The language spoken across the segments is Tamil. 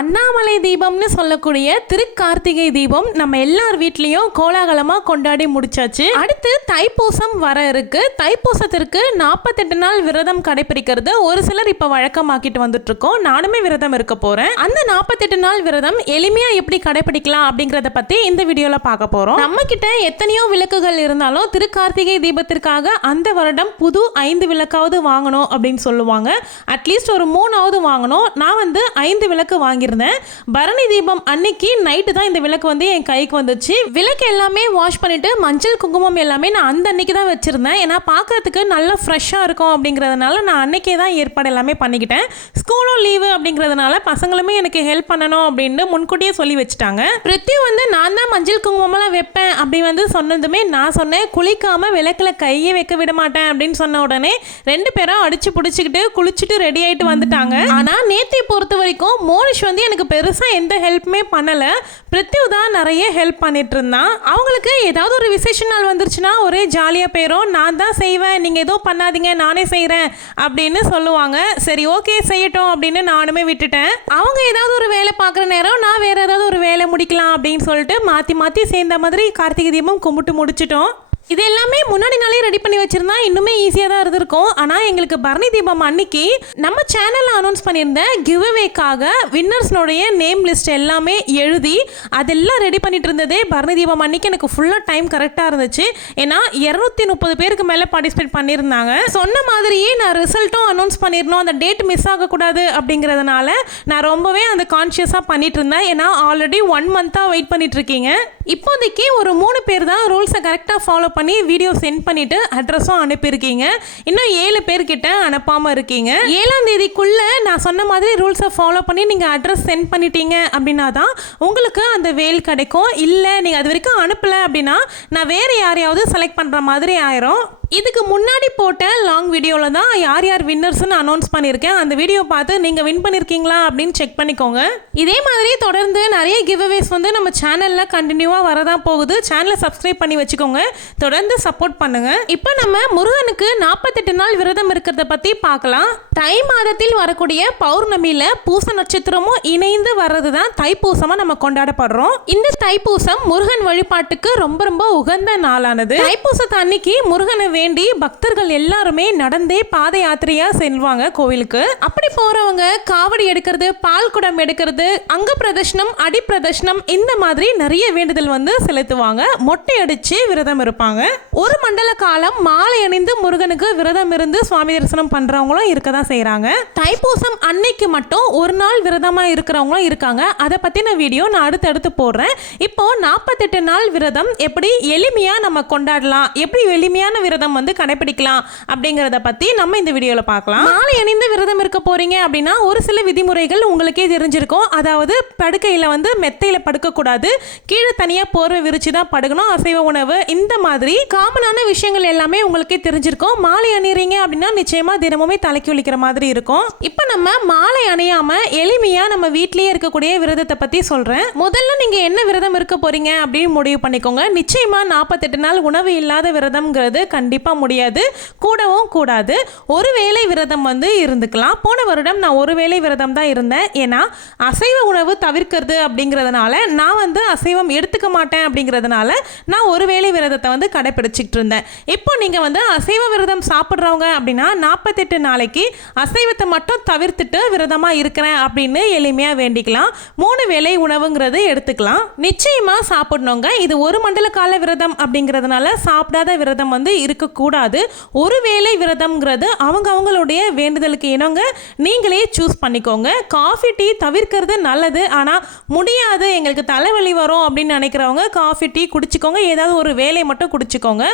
அண்ணாமலை தீபம்னு சொல்லக்கூடிய திருக்கார்த்திகை தீபம் நம்ம எல்லார் வீட்லேயும் கோலாகலமாக கொண்டாடி முடிச்சாச்சு. அடுத்து தைப்பூசம் வர இருக்கு. தைப்பூசத்திற்கு நாற்பத்தெட்டு நாள் விரதம் கடைபிடிக்கிறது ஒரு சிலர் இப்போ வழக்கமாக்கிட்டு வந்துட்டு இருக்கோம் நானுமே விரதம் இருக்க போறேன். அந்த நாற்பத்தெட்டு நாள் விரதம் எளிமையாக எப்படி கடைபிடிக்கலாம் அப்படிங்கிறத பத்தி இந்த வீடியோல பார்க்க போறோம். நம்ம கிட்ட எத்தனையோ விளக்குகள் இருந்தாலும் திருக்கார்த்திகை தீபத்திற்காக அந்த வருடம் புது ஐந்து விளக்காவது வாங்கணும் அப்படின்னு சொல்லுவாங்க. அட்லீஸ்ட் ஒரு மூணாவது வாங்கணும். நான் வந்து ஐந்து விளக்கு வாங்கியிருந்தேன். பரணி தீபம் அன்னைக்கு நைட்டு தான் இந்த விளக்கு வந்து என் கைக்கு வந்துச்சு. விளக்கு எல்லாமே வாஷ் பண்ணிட்டு மஞ்சள் குங்குமம் எல்லாமே நான் அந்த அன்னைக்கு தான் வச்சிருந்தேன். ஏன்னா பார்க்கறதுக்கு நல்லா ஃப்ரெஷ்ஷாக இருக்கும் அப்படிங்கிறதுனால நான் அன்னைக்கே தான் ஏற்பாடு எல்லாமே பண்ணிக்கிட்டேன். ஸ்கூலும் லீவு அப்படிங்கிறதுனால பசங்களுமே எனக்கு ஹெல்ப் பண்ணணும் அப்படின்னு முன்கூட்டியே சொல்லி வச்சுட்டாங்க. பிரித்தி வந்து நான் தான் மஞ்சள் குங்குமம்லாம் வைப்பேன் அப்படி வந்து சொன்னதுமே நான் சொன்னேன். குளிக்காமல் விளக்கில் கையே வைக்க விட மாட்டேன் அப்படின்னு சொன்ன உடனே ரெண்டு பேரும் அடிச்சு பிடிச்சிக்கிட்டு குளிச்சுட்டு ரெடி ஆகிட்டு வந்துட்டாங்க. ஆனால் நேத்தை பொறுத்த வரைக்கும் மோனிஷ் வந்து வந்து எனக்கு பெருசாக எந்த ஹெல்ப்புமே பண்ணலை. பிரித்யூ தான் நிறைய ஹெல்ப் பண்ணிட்டு இருந்தான். அவங்களுக்கு ஏதாவது ஒரு விசேஷ நாள் வந்துருச்சுன்னா ஒரே ஜாலியாக போயிடும் நான் தான் செய்வேன். நீங்கள் எதுவும் பண்ணாதீங்க. நானே செய்கிறேன் அப்படின்னு சொல்லுவாங்க. சரி ஓகே செய்யட்டும் அப்படின்னு நானுமே விட்டுட்டேன். அவங்க ஏதாவது ஒரு வேலை பார்க்குற நேரம் நான் வேறு ஏதாவது ஒரு வேலை முடிக்கலாம் அப்படின்னு சொல்லிட்டு மாற்றி மாற்றி சேர்ந்த மாதிரி கார்த்திகை தீபம் கும்பிட்டு முடிச்சிட்டோம். இது எல்லாமே முன்னாடி நாளே ரெடி பண்ணி வச்சிருந்தா இன்னுமே ஈஸியாக தான் இருந்திருக்கும். ஆனால் எங்களுக்கு பரணி தீபம் அன்னைக்கு நம்ம சேனலில் அனௌன்ஸ் பண்ணியிருந்த கிவ் அவேக்காக வின்னர்ஸ்னுடைய நேம் லிஸ்ட் எல்லாமே எழுதி அதெல்லாம் ரெடி பண்ணிட்டு இருந்ததே பரணி தீபம் அன்னைக்கு. எனக்கு ஃபுல்லாக டைம் கரெக்டாக இருந்துச்சு. ஏன்னா இரநூத்தி முப்பது பேருக்கு மேலே பார்ட்டிசிபேட் பண்ணியிருந்தாங்க. சொன்ன மாதிரியே நான் ரிசல்ட்டும் அனௌன்ஸ் பண்ணிடணும். அந்த டேட் மிஸ் ஆகக்கூடாது அப்படிங்கிறதுனால நான் ரொம்பவே அந்த கான்ஷியஸாக பண்ணிட்டு இருந்தேன். ஏன்னா ஆல்ரெடி ஒன் மந்த்தாக வெயிட் பண்ணிட்டு இருக்கீங்க. இப்போதைக்கு ஒரு மூணு பேர் தான் ரூல்ஸை கரெக்டாக ஃபாலோ பண்ணி வீடியோ சென்ட் பண்ணிட்டு அட்ரஸும் அனுப்பியிருக்கீங்க. இன்னும் ஏழு பேர்கிட்ட அனுப்பாமல் இருக்கீங்க. ஏழாம் தேதிக்குள்ள நான் சொன்ன மாதிரி ரூல்ஸை ஃபாலோ பண்ணி நீங்கள் அட்ரஸ் சென்ட் பண்ணிட்டீங்க அப்படின்னா தான் உங்களுக்கு அந்த வேல் கிடைக்கும். இல்லை நீங்கள் அது வரைக்கும் அனுப்பலை அப்படின்னா நான் வேறு யாரையாவது செலக்ட் பண்ணுற மாதிரி ஆயிரும். இதுக்கு முன்னாடி போட்ட லாங் வீடியோவில் தான் யார் யார் வின்னர்ஸ்னு அனௌன்ஸ் பண்ணியிருக்கேன். அந்த வீடியோ பார்த்து நீங்கள் வின் பண்ணியிருக்கீங்களா அப்படின்னு செக் பண்ணிக்கோங்க. இதே மாதிரி தொடர்ந்து நிறைய கிவ் வந்து நம்ம சேனலில் கண்டினியூவாக வரதான் போகுது. சேனலை சப்ஸ்கிரைப் பண்ணி வச்சுக்கோங்க. தொடர்ந்து சப்போர்ட் பண்ணுங்கள் இப்போ நம்ம முருகனுக்கு நாற்பத்தெட்டு நாள் விரதம் இருக்கிறத பற்றி பார்க்கலாம். தை மாதத்தில் வரக்கூடிய பௌர்ணமியில் பூச நட்சத்திரமும் இணைந்து வர்றது தான் தைப்பூசமாக நம்ம கொண்டாடப்படுறோம். இந்த தைப்பூசம் முருகன் வழிபாட்டுக்கு ரொம்ப ரொம்ப உகந்த நாளானது. தைப்பூசத்தை அன்னைக்கு முருகனை வேண்டி பக்தர்கள் எல்லாருமே நடந்தே பாத யாத்திரையா செல்வாங்க கோவிலுக்கு. அப்படி போறவங்க காவடி எடுக்கிறது பால் குடம் எடுக்கிறது அங்க பிரதர்ஷனம் அடி பிரதர்ஷனம் இந்த மாதிரி நிறைய வேண்டுதல் வந்து செலுத்துவாங்க. மொட்டை அடிச்சு விரதம் இருப்பாங்க. ஒரு மண்டல காலம் மாலை அணிந்து முருகனுக்கு விரதம் இருந்து சுவாமி தரிசனம் பண்றவங்களும் இருக்க தான் செய்றாங்க? தைப்பூசம் அன்னைக்கு மட்டும் ஒரு நாள் விரதமா இருக்கிறவங்களும் இருக்காங்க. அதை பற்றின வீடியோ நான் அடுத்தடுத்து போடுறேன். இப்போ நாற்பத்தெட்டு நாள் விரதம் எப்படி எளிமையாக நம்ம கொண்டாடலாம்? எப்படி எளிமையான விரதம் வந்து கடைபிடிக்கலாம்? அப்படிங்கிறத பற்றி நம்ம இந்த வீடியோவில் பார்க்கலாம். மாலை அணிந்து விரதம் இருக்க போறீங்க அப்படின்னா ஒரு சில விதிமுறைகள் உங்களுக்கே தெரிஞ்சிருக்கும். அதாவது படுக்கையில் வந்து மெத்தையில் படுக்கக்கூடாது. கீழே தனியாக போர்வை விரிச்சு தான் படுக்கணும். அசைவ உணவு இந்த மாதிரி காமனான விஷயங்கள் எல்லாமே உங்களுக்கே தெரிஞ்சிருக்கும். மாலை அணிறீங்க அப்படின்னா நிச்சயமா தினமுமே தலைக்கு வைக்கிற மாதிரி இருக்கும். இப்போ நம்ம மாலை அணியாம எளிமையா நம்ம வீட்லயே இருக்கக்கூடிய விரதத்தை பத்தி சொல்றேன். முதல்ல நீங்க என்ன விரதம் இருக்க போறீங்க அப்படின்னு முடிவு பண்ணிக்கோங்க. நிச்சயமா நாற்பத்தெட்டு நாள் உணவு இல்லாத விரதம்ங்கிறது கண்டிப்பா முடியாது. கூடவும் கூடாது. ஒரு வேளை விரதம் வந்து இருந்துக்கலாம். போன வருடம் நான் ஒரு வேளை விரதம் தான் இருந்தேன். ஏன்னா அசைவ உணவு தவிர்க்கிறது அப்படிங்கிறதுனால நான் வந்து அசைவம் எடுத்துக்க மாட்டேன் அப்படிங்கிறதுனால நான் ஒரு வேளை விரதத்தை வந்து கடைப்பிடிச்சிட்டு இருந்தேன். இப்போ நீங்கள் வந்து அசைவ விரதம் சாப்பிட்றவங்க அப்படின்னா நாற்பத்தெட்டு நாளைக்கு அசைவத்தை மட்டும் தவிர்த்துட்டு விரதமாக இருக்கிறேன் அப்படின்னு எளிமையாக வேண்டிக்கலாம். மூணு வேலை உணவுங்கிறது எடுத்துக்கலாம். நிச்சயமாக சாப்பிடணுங்க. இது ஒரு மண்டல கால விரதம் அப்படிங்கிறதுனால சாப்பிடாத விரதம் வந்து இருக்கக்கூடாது. ஒரு வேலை விரதம்ங்கிறது அவங்க அவங்களுடைய வேண்டுதலுக்கு இணங்க நீங்களே சூஸ் பண்ணிக்கோங்க. காஃபி டீ தவிர்க்கிறது நல்லது. ஆனால் முடியாது. எங்களுக்கு தலைவலி வரும் அப்படின்னு நினைக்கிறவங்க காஃபி டீ குடிச்சிக்கோங்க. ஏதாவது ஒரு வேலை மட்டும் குடிச்சிக்கோங்க.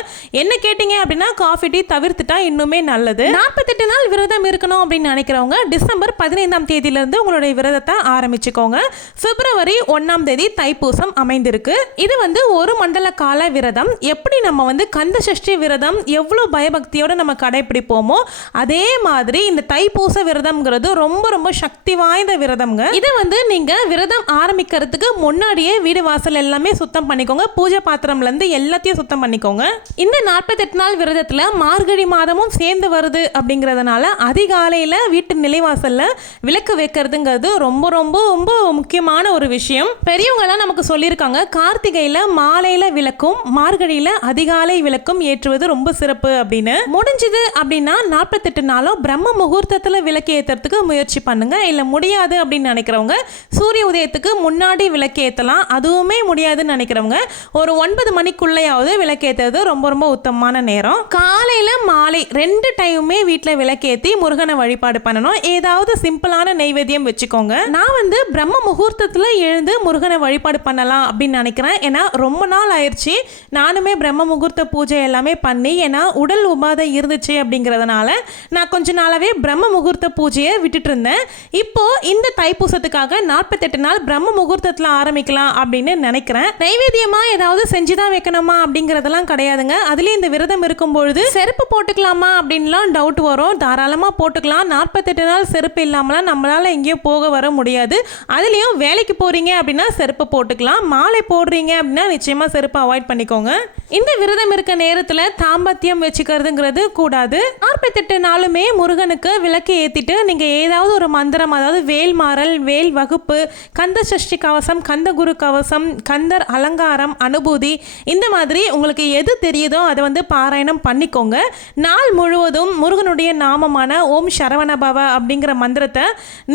என்ன கேட்டிங்க அப்படின்னா காஃபி டீ தவிர்த்துட்டா இன்னுமே நல்லது. நாற்பத்தெட்டு நாள் விரதம் இருக்கு இருக்கணும் அப்படின்னு நினைக்கிறவங்க டிசம்பர் பதினைந்தாம் தேதியிலேருந்து உங்களுடைய விரதத்தை ஆரம்பிச்சுக்கோங்க. பிப்ரவரி ஒன்றாம் தேதி தைப்பூசம் அமைந்திருக்கு. இது வந்து ஒரு மண்டல கால விரதம். எப்படி நம்ம வந்து கந்த சஷ்டி விரதம் எவ்வளோ பயபக்தியோட நம்ம கடைபிடிப்போமோ அதே மாதிரி இந்த தைப்பூச விரதம்ங்கிறது ரொம்ப ரொம்ப சக்தி வாய்ந்த விரதம்ங்க. இதை வந்து நீங்க விரதம் ஆரம்பிக்கிறதுக்கு முன்னாடியே வீடு வாசல் எல்லாமே சுத்தம் பண்ணிக்கோங்க. பூஜை பாத்திரம்ல இருந்து எல்லாத்தையும் சுத்தம் பண்ணிக்கோங்க. இந்த நாற்பத்தெட்டு நாள் விரதத்தில் மார்கழி மாதமும் சேர்ந்து வருது அப்படிங்கறதுனால காலையில் வீட்டு நிலைவாசல்ல விளக்கு வைக்கிறதுங்கிறது ரொம்ப ரொம்ப ரொம்ப முக்கியமான ஒரு விஷயம். பெரியவங்க எல்லாம் நமக்கு சொல்லியிருக்காங்க கார்த்திகையில் மாலையில விளக்கும் மார்கழியில அதிகாலை விளக்கும் ஏற்றுவது ரொம்ப சிறப்பு அப்படின்னு. முடிஞ்சது அப்படின்னா நாற்பத்தெட்டு நாளும் பிரம்ம முகூர்த்தத்துல விளக்கு ஏத்துறதுக்கு முயற்சி பண்ணுங்க. இல்லை முடியாது அப்படின்னு நினைக்கிறவங்க சூரிய உதயத்துக்கு முன்னாடி விளக்கு ஏத்தலாம். அதுவுமே முடியாதுன்னு நினைக்கிறவங்க ஒரு ஒன்பது மணிக்குள்ளேயாவது விளக்கேற்றுறது ரொம்ப ரொம்ப உத்தமமான நேரம். காலையில் மாலை ரெண்டு டைமுமே வீட்டில் விளக்கேற்றி முருகன் வழிபாடு பண்ணணும். ஏதாவது சிம்பிளான நெய்வேத்தியம் வச்சுக்கோங்க. நான் வந்து பிரம்ம முகூர்த்தத்தில் எழுந்து முருகனை வழிபாடு பண்ணலாம் அப்படின்னு நினைக்கிறேன். ஏன்னா ரொம்ப நாள் ஆயிடுச்சு. நானுமே பிரம்ம முகூர்த்த பூஜை எல்லாமே பண்ணி ஏன்னா உடல் உபாதை இருந்துச்சு அப்படிங்கிறதுனால நான் கொஞ்ச நாளாவே பிரம்ம முகூர்த்த பூஜையை விட்டுட்டு இருந்தேன். இப்போ இந்த தைப்பூசத்துக்காக நாற்பத்தெட்டு நாள் பிரம்ம முகூர்த்தத்தில் ஆரம்பிக்கலாம் அப்படின்னு நினைக்கிறேன். நைவேத்தியமா ஏதாவது செஞ்சு தான் வைக்கணுமா அப்படிங்கிறதெல்லாம் கிடையாதுங்க. அதுலேயும் இந்த விரதம் இருக்கும்பொழுது செருப்பு போட்டுக்கலாமா அப்படின்லாம் டவுட் வரும். தாராளமாக போட்டுக்கலாம். நாற்பத்தெட்டு நாள் செருப்பு இல்லாமலாம் நம்மளால எங்கேயும் போக வர முடியாது. அதுலேயும் வேலைக்கு போறீங்க அப்படின்னா செருப்பு போட்டுக்கலாம். மாலை போடுறீங்க அப்படின்னா நிச்சயமா செருப்பை அவாய்ட் பண்ணிக்கோங்க. இந்த விரதம் இருக்க நேரத்தில் தாம்பத்தியம் வச்சுக்கிறதுங்கிறது கூடாது. நாற்பத்தெட்டு நாளுமே முருகனுக்கு விளக்கு ஏற்றிட்டு நீங்கள் ஏதாவது ஒரு மந்திரம் அதாவது வேல் மாறல் வேல் வகுப்பு கந்த சஷ்டி கவசம் கந்த குரு கவசம் கந்தர் அலங்காரம் அனுபூதி இந்த மாதிரி உங்களுக்கு எது தெரியுதோ அதை வந்து பாராயணம் பண்ணிக்கோங்க. நாள் முழுவதும் முருகனுடைய நாமமான ஓம் சரவணபவ அப்படிங்கிற மந்திரத்தை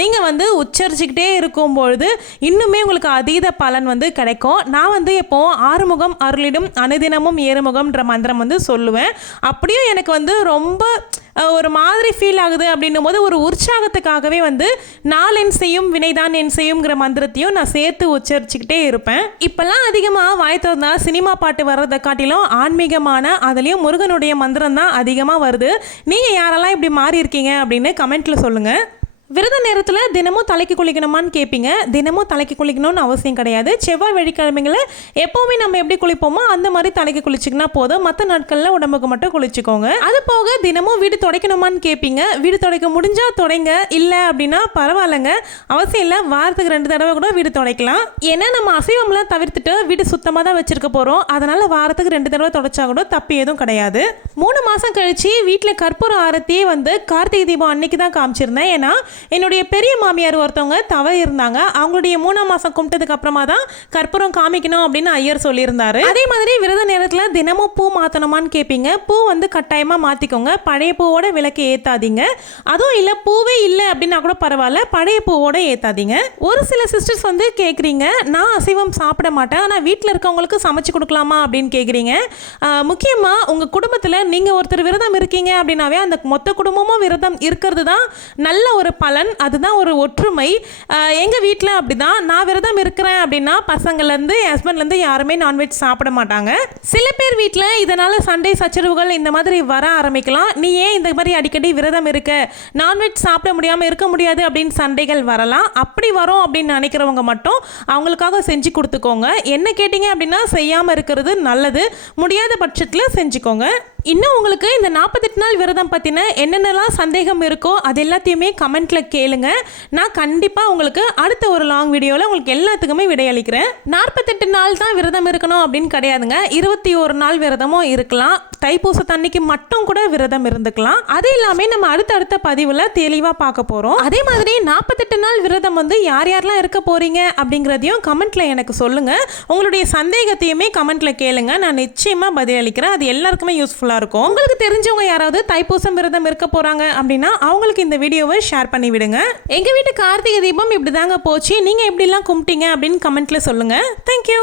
நீங்கள் வந்து உச்சரிச்சுக்கிட்டே இருக்கும்பொழுது இன்னுமே உங்களுக்கு அதீத பலன் வந்து கிடைக்கும். நான் வந்து எப்போ ஆறுமுகம் அருளிடும் அனுதினமும் ஏறுமுகம்ன்ற மந்திரம் வந்து சொல்லுவேன். அப்படியும் எனக்கு வந்து ரொம்ப ஒரு மாதிரி ஃபீல் ஆகுது அப்படின்னும் போது ஒரு உற்சாகத்துக்காகவே வந்து நாள் என் செய்யும் வினைதான் என் செய்யுங்கிற மந்திரத்தையும் நான் சேர்த்து உச்சரிச்சுக்கிட்டே இருப்பேன். இப்போல்லாம் அதிகமாக வாய் திறந்தா சினிமா பாட்டு வர்றதை காட்டிலும் ஆன்மீகமான அதுலேயும் முருகனுடைய மந்திரம் தான் அதிகமாக வருது. நீங்கள் யாரெல்லாம் இப்படி மாறி இருக்கீங்க அப்படின்னு கமெண்ட்டில் சொல்லுங்கள் விரத நேரத்தில் தினமும் தலைக்கு குளிக்கணுமான்னு கேட்பீங்க தினமும் தலைக்கு குளிக்கணும்னு அவசியம் கிடையாது. செவ்வாய் வெள்ளிக்கிழமைகளை எப்போவுமே நம்ம எப்படி குளிப்போமோ அந்த மாதிரி தலைக்கு குளிச்சிங்கன்னா போதும். மற்ற நாட்களில் உடம்புக்கு மட்டும் குளிச்சுக்கோங்க. அது போக தினமும் வீடு துடைக்கணுமான்னு கேட்பீங்க வீடு துடைக்க முடிஞ்சால் துடைங்க. இல்லை அப்படின்னா பரவாயில்லைங்க. அவசியம் இல்லை. வாரத்துக்கு ரெண்டு தடவை கூட வீடு துடைக்கலாம். ஏன்னா நம்ம அசைவம்லாம் தவிர்த்துட்டு வீடு சுத்தமாக தான் வச்சுருக்க போகிறோம் அதனால் வாரத்துக்கு ரெண்டு தடவை துடைச்சா கூட தப்பு எதுவும் கிடையாது. மூணு மாதம் கழித்து வீட்டில் கற்பூரம் ஆரத்தியே வந்து கார்த்திகை தீபம் அன்னைக்கு தான் காமிச்சிருந்தேன். ஏன்னா என்னுடைய பெரிய மாமியார் ஒருத்தவங்க தவறி இருந்தாங்க. அவங்களுடைய மூணாம் மாதம் கும்பிட்டதுக்கு அப்புறமா தான் கற்பூரம் காமிக்கணும் அப்படின்னு ஐயர் சொல்லியிருந்தாரு. அதே மாதிரி விரத நேரத்தில் தினமும் பூ மாற்றணுமான்னு கேட்பீங்க பூ வந்து கட்டாயமாக மாற்றிக்கோங்க பழைய பூவோட விளக்கு ஏற்றாதீங்க அதுவும் இல்லை பூவே இல்லை அப்படின்னா கூட பரவாயில்ல. பழைய பூவோட ஏற்றாதீங்க ஒரு சில சிஸ்டர்ஸ் வந்து கேட்குறீங்க நான் அசைவம் சாப்பிட மாட்டேன். ஆனால் வீட்டில் இருக்கவங்களுக்கு சமைச்சு கொடுக்கலாமா? அப்படின்னு கேட்குறீங்க முக்கியமாக உங்கள் குடும்பத்தில் நீங்கள் ஒருத்தர் விரதம் இருக்கீங்க அப்படின்னாவே அந்த மொத்த குடும்பமும் விரதம் இருக்கிறது தான் நல்ல ஒரு பலன் அதுதான் ஒரு ஒற்றுமை. எங்கள் வீட்டில் அப்படி தான் நான் விரதம் இருக்கிறேன் அப்படின்னா பசங்கள்லேருந்து என் ஹஸ்பண்ட்லேருந்து யாருமே நான்வெஜ் சாப்பிட மாட்டாங்க. சில பேர் வீட்டில் இதனால் சண்டை சச்சரவுகள் இந்த மாதிரி வர ஆரம்பிக்கலாம். நீ ஏன் இந்த மாதிரி அடிக்கடி விரதம் இருக்க? நான்வெஜ் சாப்பிட முடியாமல் இருக்க முடியாது அப்படின்னு சண்டைகள் வரலாம். அப்படி வரும் அப்படின்னு நினைக்கிறவங்க மட்டும் அவங்களுக்காக செஞ்சு கொடுத்துக்கோங்க. என்ன கேட்டிங்க அப்படின்னா செய்யாமல் இருக்கிறது நல்லது. முடியாத பட்சத்தில் செஞ்சுக்கோங்க. இன்னும் உங்களுக்கு இந்த நாற்பத்தெட்டு நாள் விரதம் பற்றின என்னென்னலாம் சந்தேகம் இருக்கோ அது எல்லாத்தையுமே கமெண்ட்டில் கேளுங்க. நான் கண்டிப்பாக உங்களுக்கு அடுத்த ஒரு லாங் வீடியோவில் உங்களுக்கு எல்லாத்துக்குமே விடையளிக்கிறேன். நாற்பத்தெட்டு நாள் தான் விரதம் இருக்கணும் அப்படின்னு கிடையாதுங்க. இருபத்தி ஒரு நாள் விரதமும் இருக்கலாம். தைப்பூச தண்ணிக்கு மட்டும் கூட விரதம் இருந்துக்கலாம். அது இல்லாமல் நம்ம அடுத்தடுத்த பதிவில் தெளிவாக பார்க்க போகிறோம் அதே மாதிரி நாற்பத்தெட்டு நாள் விரதம் வந்து யார் யாரெல்லாம் இருக்க போகிறீங்க அப்படிங்கிறதையும் கமெண்ட்டில் எனக்கு சொல்லுங்கள் உங்களுடைய சந்தேகத்தையுமே கமெண்ட்டில் கேளுங்க. நான் நிச்சயமாக பதிலளிக்கிறேன். அது எல்லாருக்குமே யூஸ்ஃபுல்லாக யூஸ்ஃபுல்லாக இருக்கும். உங்களுக்கு தெரிஞ்சவங்க யாராவது தைப்பூசம் விரதம் இருக்க போகிறாங்க அப்படின்னா அவங்களுக்கு இந்த வீடியோவை ஷேர் பண்ணி விடுங்க. எங்கள் வீட்டு கார்த்திகை தீபம் இப்படி தாங்க போச்சு. நீங்கள் எப்படிலாம் கும்பிட்டீங்க அப்படின்னு கமெண்ட்டில் சொல்லுங்கள் தேங்க்யூ